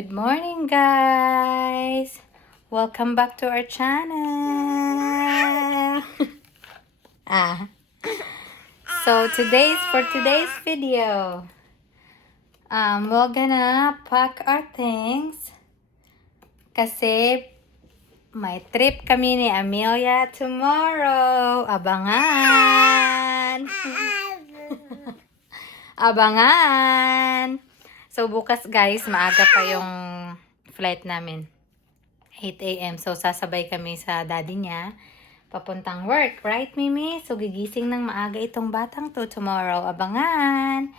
Good morning, guys! Welcome back to our channel! So for today's video, we're gonna pack our things kasi may trip kami ni Amelia tomorrow. Abangan! Abangan! So, bukas guys, maaga pa yung flight namin. 8 a.m. So, sasabay kami sa daddy niya. Papuntang work. Right, Mimi? So, gigising ng maaga itong batang to tomorrow. Abangan!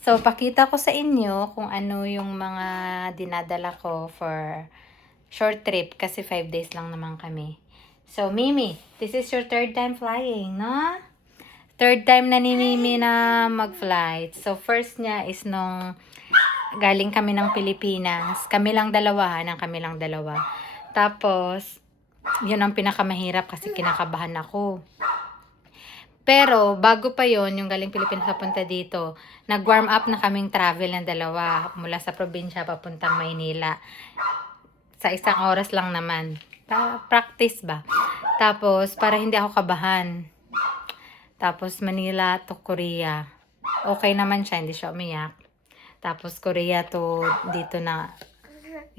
So, pakita ko sa inyo kung ano yung mga dinadala ko for short trip. Kasi 5 days lang naman kami. So, Mimi, this is your third time flying, no? Third time na ni Mimi na mag-flight. So, first niya is nung galing kami ng Pilipinas. Kami lang dalawa. Tapos, yun ang pinakamahirap kasi kinakabahan ako. Pero, bago pa yon yung galing Pilipinas papunta dito, nag-warm up na kaming travel ng dalawa. Mula sa probinsya papuntang Maynila. Sa isang oras lang naman. Practice ba? Tapos, para hindi ako kabahan. Tapos, Manila to Korea. Okay naman siya, hindi siya umiyak. Tapos, Korea to dito na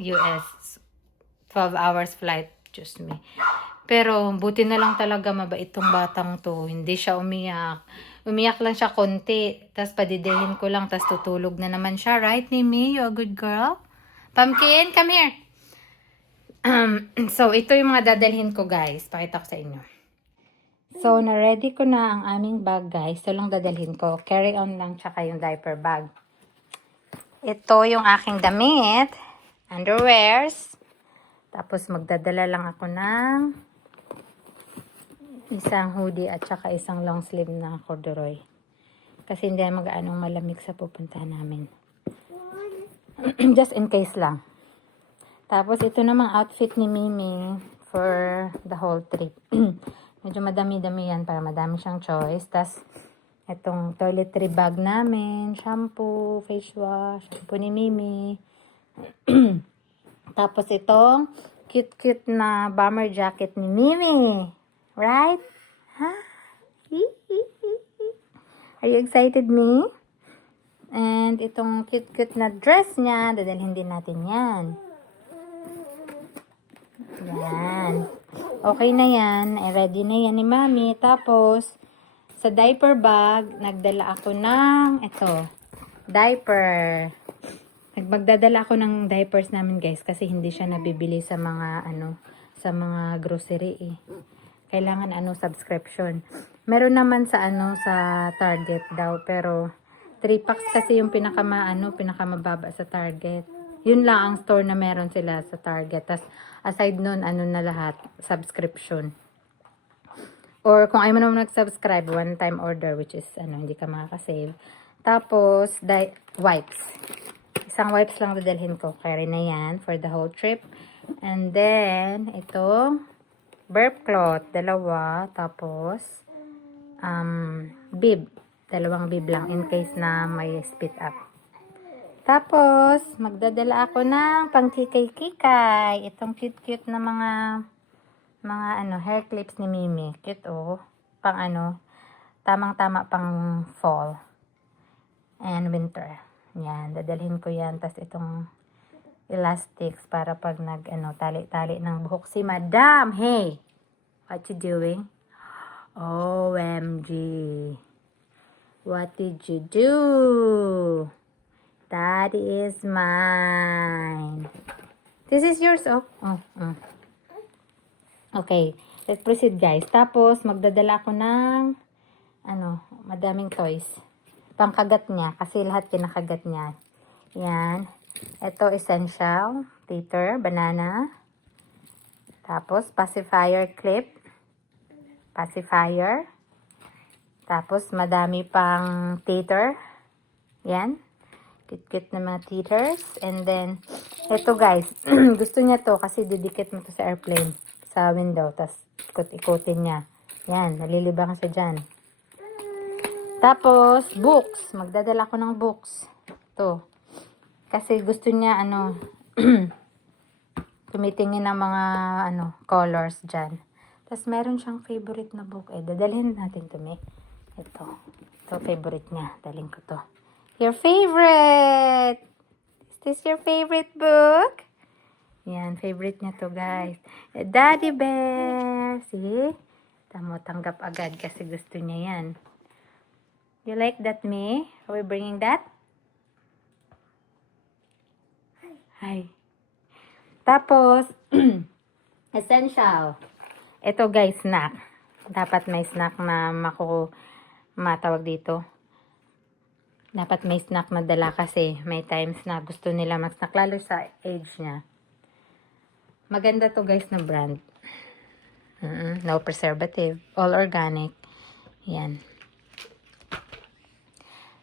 US. 12 hours flight. Just me. Pero, buti na lang talaga mabait tong batang to. Hindi siya umiyak. Umiyak lang siya konti. Tapos, padidihin ko lang. Tapos, tutulog na naman siya. Right, Mimi? You a good girl? Pumpkin, come here. So, ito yung mga dadalhin ko, guys. Pakita ko sa inyo. So, na-ready ko na ang aming bag, guys. Ito lang dadalhin ko. Carry-on lang, tsaka yung diaper bag. Ito yung aking damit. Underwears. Tapos magdadala lang ako ng isang hoodie at saka isang long sleeve na corduroy. Kasi hindi mag-aanong malamig sa pupuntahan namin. Just in case lang. Tapos ito namang outfit ni Mimi for the whole trip. Medyo madami-dami yan para madami siyang choice. Tapos itong toiletry bag namin, shampoo, face wash, shampoo ni Mimi. Tapos itong cute-cute na bomber jacket ni Mimi. Right? Huh? Are you excited, me? And itong cute-cute na dress niya, dadalhin din natin yan. Yan. Okay na yan. Ready na yan ni Mami. Tapos, sa diaper bag, nagdala ako ng diaper. Magdadala ako ng diapers namin, guys, kasi hindi siya nabibili sa mga sa mga grocery eh. Kailangan subscription. Meron naman sa sa Target daw, pero 3 packs kasi yung pinakamababa sa Target. Yun lang ang store na meron sila sa Target. Tas aside nun, na lahat, subscription. Or kung ayaw mo naman nag-subscribe, one-time order, which is, hindi ka makakasave. Tapos, wipes. Isang wipes lang dadalhin ko. Carry na yan for the whole trip. And then, ito, burp cloth, 2. Tapos, bib. 2 bib lang in case na may spit up. Tapos, magdadala ako ng pang-kikay-kikay. Itong cute-cute na mga hair clips ni Mimi. Cute, oh. Tamang-tama pang fall and winter. Yan, dadalhin ko yan. Tapos itong elastics para pag tali-tali ng buhok si Madam. Hey! What you doing? OMG. What did you do? That is mine. This is yours, oh. Okay, let's proceed, guys. Tapos, magdadala ako ng, madaming toys. Pangkagat niya, kasi lahat kinakagat niya. Yan. Ito, essential. Teeter, banana. Tapos, pacifier clip. Pacifier. Tapos, madami pang teeter. Yan. Cute-cute na mga teethers. And then, ito, guys. Gusto niya to kasi didikit mo to sa airplane. Sa window, tas ikot-ikutin niya. Yan, nalilibang siya dyan. Tapos, books. Magdadala ko ng books. Ito. Kasi gusto niya, tumitingin ng mga colors dyan. Tapos meron siyang favorite na book. Dadalhin natin to, me. Ito. Ito, favorite niya. Dalhin ko to. Your favorite! Is this your favorite book? Yan, favorite niya to, guys. Daddy Bear! See? Tamo, tanggap agad kasi gusto niya yan. You like that, me? Are we bringing that? Hi. Tapos, essential. Ito guys, snack. Dapat may snack na matawag dito. Dapat may snack na dala kasi may times na gusto nila mag-snack lalo sa age niya. Maganda to guys na brand. No preservative. All organic. Yan.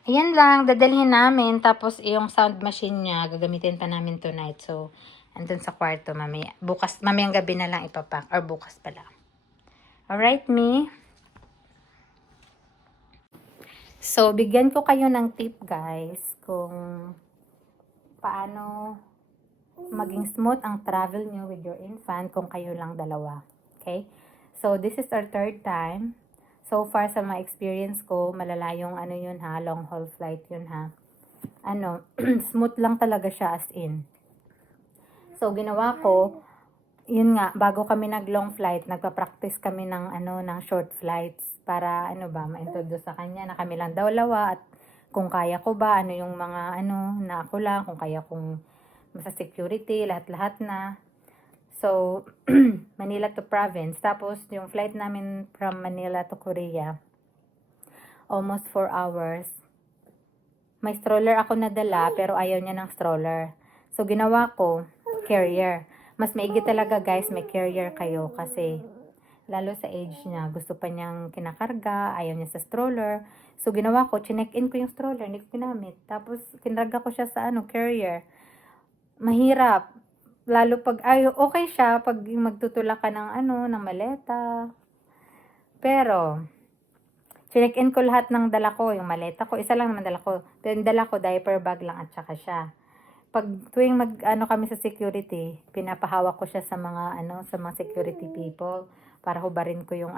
Ayan lang, dadalhin namin. Tapos, yung sound machine niya, gagamitin pa namin tonight. So, andun sa kwarto, mamaya. Mamayang gabi na lang ipapak. Or bukas pa lang. Alright, me? So, bigyan ko kayo ng tip, guys. Kung paano maging smooth ang travel nyo with your infant kung kayo lang dalawa. Okay? So, this is our third time. So far sa mga experience ko, malalayong yun ha, long haul flight yun ha. Smooth lang talaga siya as in. So ginawa ko, yun nga, bago kami nag long flight, nagpa-practice kami ng ng short flights para ma-introduce sa kanya na kami lang dalawa at kung kaya ko ba, yung mga na ako lang, kung kaya kong sa security, lahat-lahat na. So, Manila to province. Tapos, yung flight namin from Manila to Korea, almost 4 hours. May stroller ako nadala, pero ayaw niya ng stroller. So, ginawa ko, carrier. Mas maigi talaga, guys, may carrier kayo. Kasi, lalo sa age niya, gusto pa niyang kinakarga, ayaw niya sa stroller. So, ginawa ko, chinek-in ko yung stroller, hindi ko ginamit. Tapos, kinarga ko siya sa carrier. Mahirap. Lalo pag, okay siya pag magtutulak ka ng ng maleta. Pero, chinek-in ko lahat ng dala ko. Yung maleta ko, isa lang naman dala ko. Pero yung dala ko, diaper bag lang at saka siya. Pag tuwing kami sa security, pinapahawak ko siya sa mga, sa mga security people. Para hubarin ko yung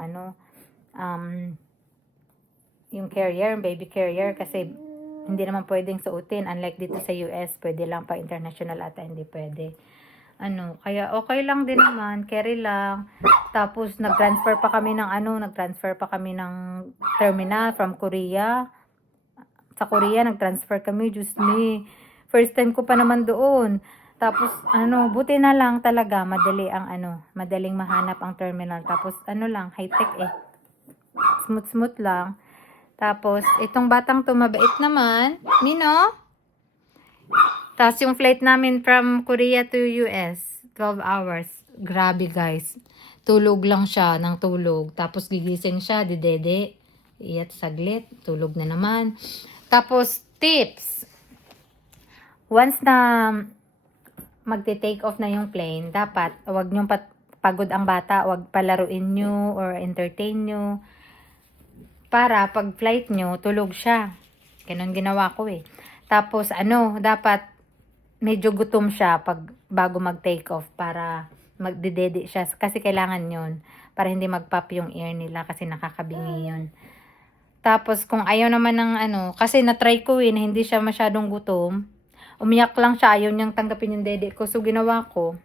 yung carrier, yung baby carrier. Kasi, hindi naman pwedeng suotin. Unlike dito sa US, pwede lang pa international ata, hindi pwede. Kaya okay lang din naman, carry lang. Tapos nag-transfer pa kami ng terminal from Korea. Sa Korea nag-transfer kami, just me. First time ko pa naman doon. Tapos buti na lang talaga madaling mahanap ang terminal. Tapos lang, high-tech eh. Smooth lang. Tapos itong batang to mabait naman, Mino. Tapos yung flight namin from Korea to US, 12 hours. Grabe guys. Tulog lang siya ng tulog. Tapos gigising siya, didede. Iyat saglit, tulog na naman. Tapos tips. Once na magte-take off na yung plane, dapat wag niyong pagod ang bata, wag palaruin nyo or entertain nyo. Para pag flight nyo, tulog siya. Ganun ginawa ko eh. Tapos dapat medyo gutom siya bago mag-take off para magdedede siya. Kasi kailangan yun para hindi mag-pop yung ear nila kasi nakakabingi yun. Tapos kung ayaw naman ng kasi na-try ko na hindi siya masyadong gutom. Umiyak lang siya, ayaw niyang tanggapin yung dede ko. So ginawa ko,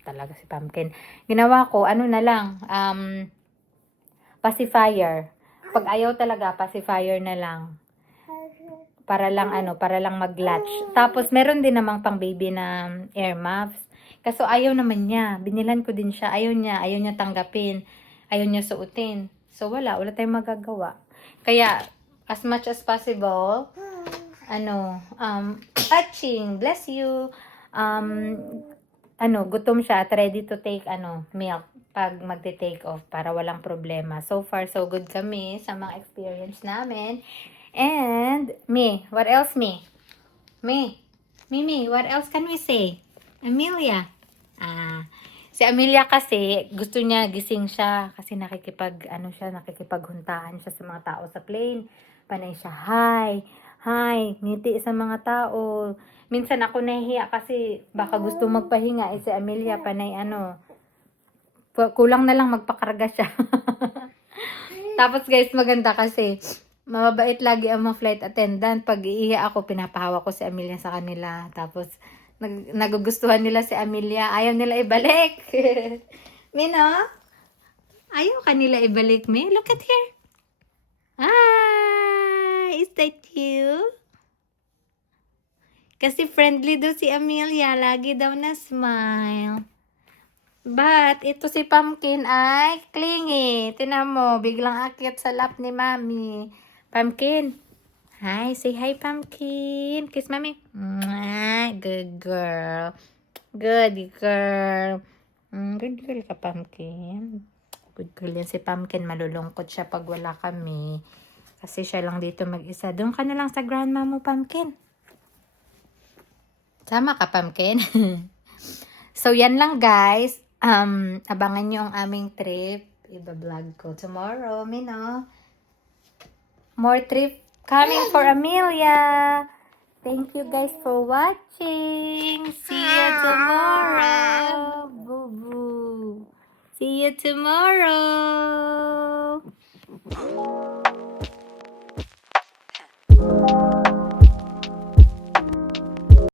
talaga si Pumpkin. Ginawa ko, na lang, pacifier. Pag ayaw talaga, pacifier na lang. Para lang mag-latch. Tapos meron din namang pang baby na air muffs. Kaso ayaw naman niya. Binilan ko din siya. Ayaw niya tanggapin. Ayaw niya suotin. So wala tayong magagawa. Kaya as much as possible, atching, bless you. Gutom siya at ready to take milk pag magte-take off para walang problema. So far so good kami sa mga experience namin. And, what else, Mimi, what else can we say? Amelia. Si Amelia kasi, gusto niya gising siya kasi nakikipaghuntahan siya sa mga tao sa plane. Panay siya, hi, hi, ngiti sa mga tao. Minsan ako nahihiya kasi baka gusto magpahinga. Si Amelia panay kulang na lang magpakarga siya. Tapos guys, maganda kasi mababait lagi ang mga flight attendant. Pag iiya ako, pinapahawa ko si Amelia sa kanila. Tapos nagugustuhan nila si Amelia. Ayaw nila ibalik. Mino? Ayaw kanila ibalik, me. Look at here. Ah, is that you? Kasi friendly daw si Amelia. Lagi daw na smile. But, ito si Pumpkin ay clingy. Tinan mo, biglang akyat sa lap ni Mami. Pumpkin. Hi, say hi, Pumpkin. Kiss Mami. Mwah, good girl. Good girl. Good girl ka, Pumpkin. Good girl yan si Pumpkin. Malulungkot siya pag wala kami. Kasi siya lang dito mag-isa. Doon ka na lang sa grandma mo, Pumpkin. Sama ka, Pumpkin. So, yan lang, guys. Abangan nyo ang aming trip. Iba-vlog ko tomorrow, Mino. More trip coming for Amelia. Thank you, guys, for watching. See you tomorrow. Boo-boo. See you tomorrow.